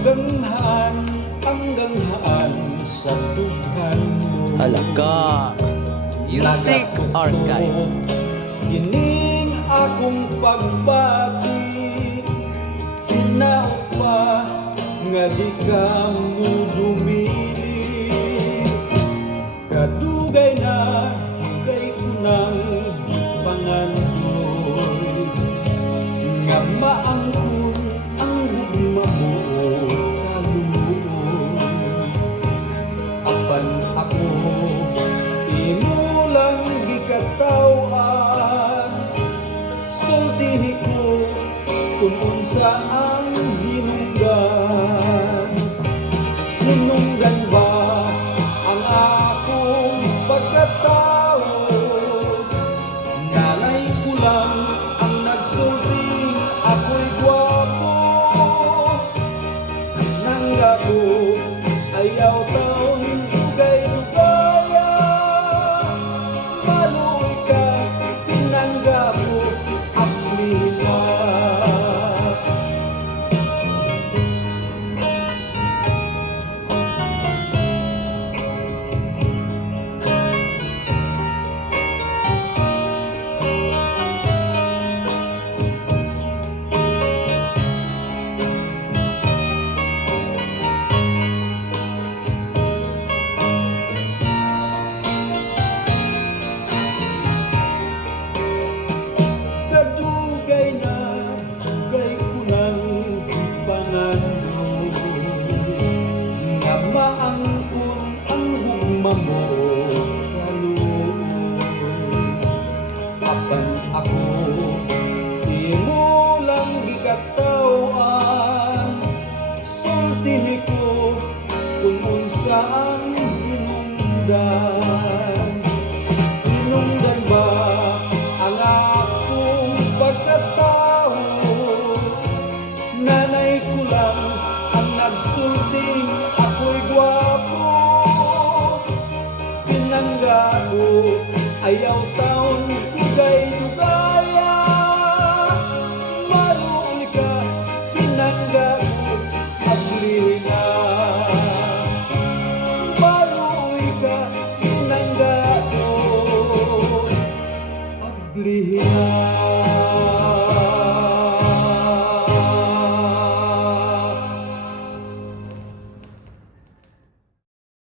hanggang haan sa tughan mo. Halaga Music Archive. Kining akong pagbati, hinaot pa nga di ka mo dumili. Kadugay na, dugay ko nang pangandoy, nga maangkon ang hugma mo kaluluoy. Apan ako, imo lang gikatawan, sultihi ko kung unsa ang hinungdan. Hinungdan ba ang akong pagkatao? Nanay ko lang ang nagsulting ako'y gwapo. Nangga ko ayaw taon dugay-dugaya. Maluoy ka, tinangga ko aklina. Kadugay na, dugay ko ng pangandoy, nga maangkon ang hugma mo kaluluoy. Apan ako, imo lang gikatawan, sultihi ko kung unsa ang hinungdan. Hinungdan ba ang akong pagkatao? Nanay ko lang ang nagsulting ako'y gwapo. Pinangga ko ayaw taon dugay-dugaya. Maluoy ka, pinangga ko aglina. Maluoy ka, pinangga ko aglina.